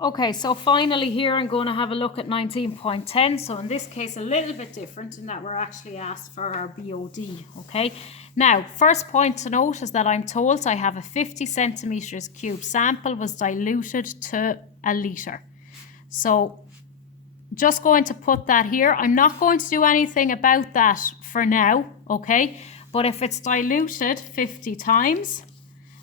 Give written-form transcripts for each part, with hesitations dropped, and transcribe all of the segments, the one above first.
Okay, so finally here I'm going to have a look at 19.10. So in this case, a little bit different in that we're actually asked for our BOD, okay? Now, first point to note is that I'm told I have a 50 centimetres cube sample was diluted to a litre. So just going to put that here. I'm not going to do anything about that for now, okay? But if it's diluted 50 times,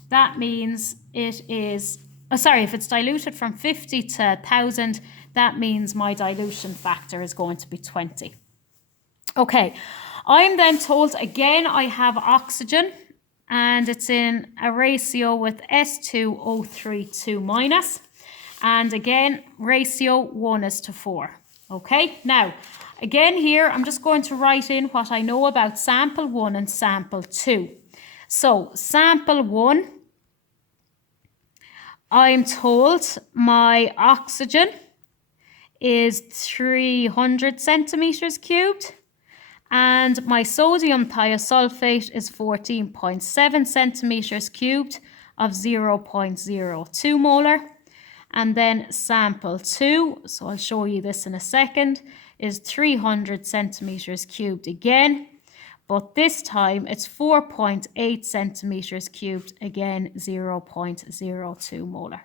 that means it is, if it's diluted from 50 to 1,000, that means my dilution factor is going to be 20. Okay, I'm then told again I have oxygen and it's in a ratio with S2O32 minus. And again, ratio 1:4. Okay, now again here, I'm just going to write in what I know about sample 1 and sample 2. So sample 1, I'm told my oxygen is 300 centimetres cubed and my sodium thiosulfate is 14.7 centimetres cubed of 0.02 molar. And then sample 2, so I'll show you this in a second, is 300 centimetres cubed again. But this time it's 4.8 centimetres cubed, again 0.02 molar.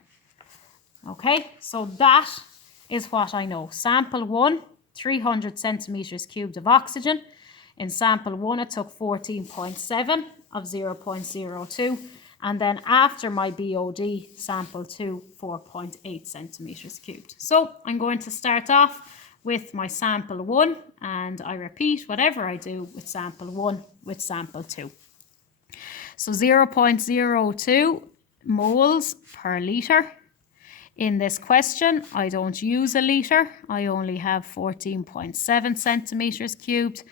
Okay, so that is what I know. Sample 1, 300 centimetres cubed of oxygen. In sample 1 it took 14.7 of 0.02. And then after my BOD, sample 2, 4.8 centimetres cubed. So I'm going to start off with my sample 1 and I repeat whatever I do with sample 1 with sample 2. So 0.02 moles per litre. In this question, I don't use a litre. I only have 14.7 centimetres cubed.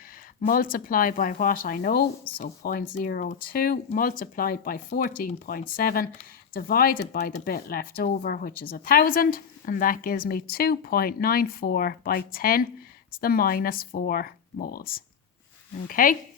Multiply by what I know, so 0.02 multiplied by 14.7 divided by the bit left over, which is 1,000, and that gives me 2.94 by 10 to the minus 4 moles. Okay,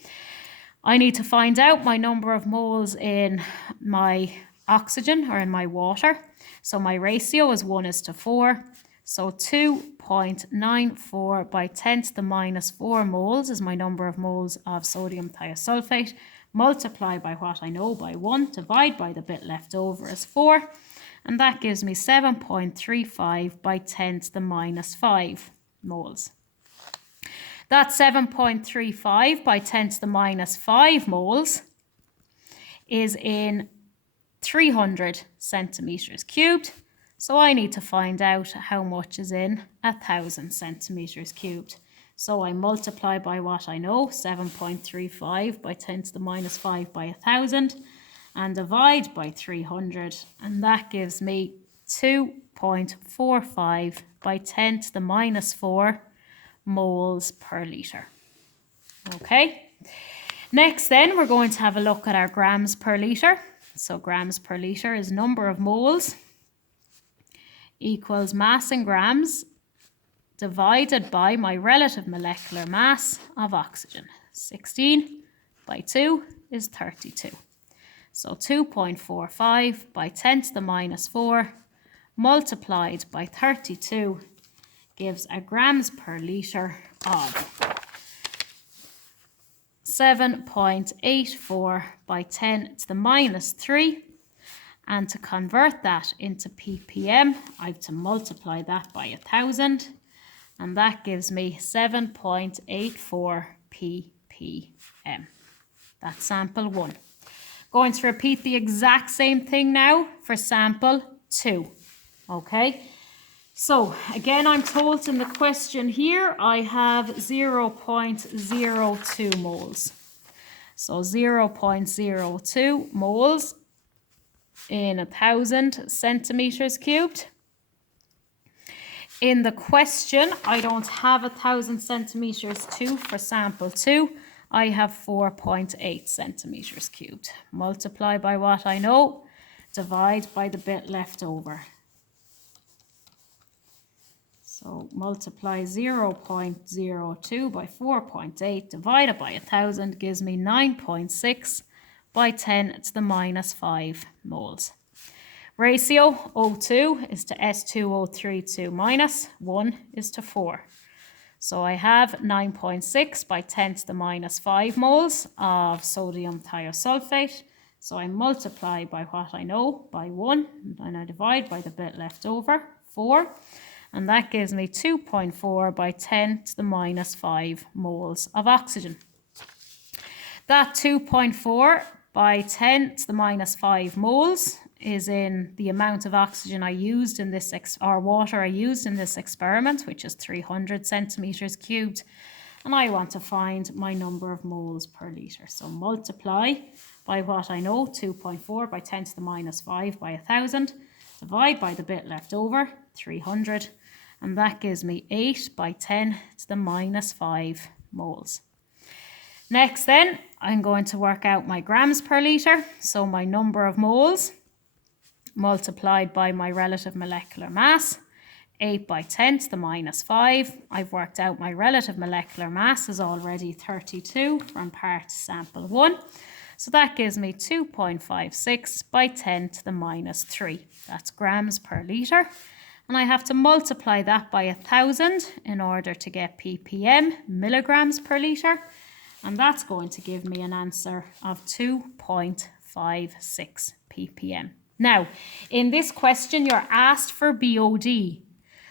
I need to find out my number of moles in my oxygen or in my water. So my ratio is 1:4. So 2.94 by 10 to the minus 4 moles is my number of moles of sodium thiosulfate. Multiply by what I know by 1, divide by the bit left over is 4. And that gives me 7.35 by 10 to the minus 5 moles. That 7.35 by 10 to the minus 5 moles is in 300 centimetres cubed. So I need to find out how much is in 1,000 centimetres cubed. So I multiply by what I know, 7.35 by 10 to the minus 5 by 1,000, and divide by 300, and that gives me 2.45 by 10 to the minus 4 moles per litre. Okay. Next then, we're going to have a look at our grams per litre. So grams per litre is number of moles equals mass in grams divided by my relative molecular mass of oxygen. 16 by 2 is 32. So 2.45 by 10 to the minus 4 multiplied by 32 gives a grams per litre of 7.84 by 10 to the minus 3. And to convert that into ppm, I have to multiply that by 1,000. And that gives me 7.84 ppm. That's sample 1. Going to repeat the exact same thing now for sample 2. Okay. So again, I'm told in the question here, I have 0.02 moles. So 0.02 moles in 1,000 centimetres cubed. In the question, I don't have 1,000 centimetres for sample 2. I have 4.8 centimetres cubed. Multiply by what I know, divide by the bit left over. So multiply 0.02 by 4.8 divided by 1,000 gives me 9.6 by 10 to the minus 5 moles. Ratio O2 is to S2O32 minus 1 is to 4. So I have 9.6 by 10 to the minus 5 moles of sodium thiosulfate. So I multiply by what I know by 1, and I divide by the bit left over, 4. And that gives me 2.4 by 10 to the minus 5 moles of oxygen. That 2.4 by 10 to the minus 5 moles is in the amount of oxygen I used in this, or water I used in this experiment, which is 300 centimeters cubed. And I want to find my number of moles per litre. So multiply by what I know, 2.4 by 10 to the minus 5 by 1,000. Divide by the bit left over, 300. And that gives me 8 by 10 to the minus 5 moles. Next then, I'm going to work out my grams per litre. So my number of moles multiplied by my relative molecular mass, 8 by 10 to the minus 5. I've worked out my relative molecular mass is already 32 from part sample 1. So that gives me 2.56 by 10 to the minus 3. That's grams per litre. And I have to multiply that by 1,000 in order to get ppm, milligrams per litre. And that's going to give me an answer of 2.56 ppm. Now, in this question, you're asked for BOD.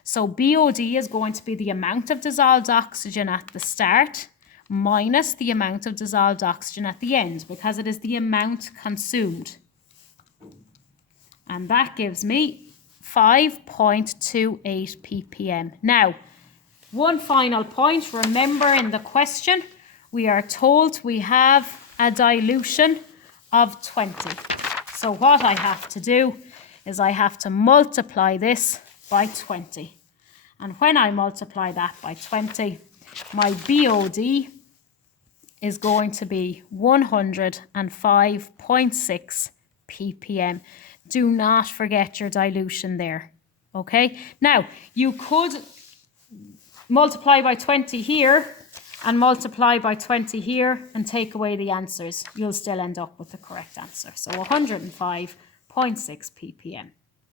So BOD is going to be the amount of dissolved oxygen at the start minus the amount of dissolved oxygen at the end, because it is the amount consumed. And that gives me 5.28 ppm. Now, one final point. Remember, in the question, we are told we have a dilution of 20. So what I have to do is I have to multiply this by 20. And when I multiply that by 20, my BOD is going to be 105.6 ppm. Do not forget your dilution there. Okay? Now, you could multiply by 20 here and multiply by 20 here and take away the answers. You'll still end up with the correct answer. So 105.6 ppm.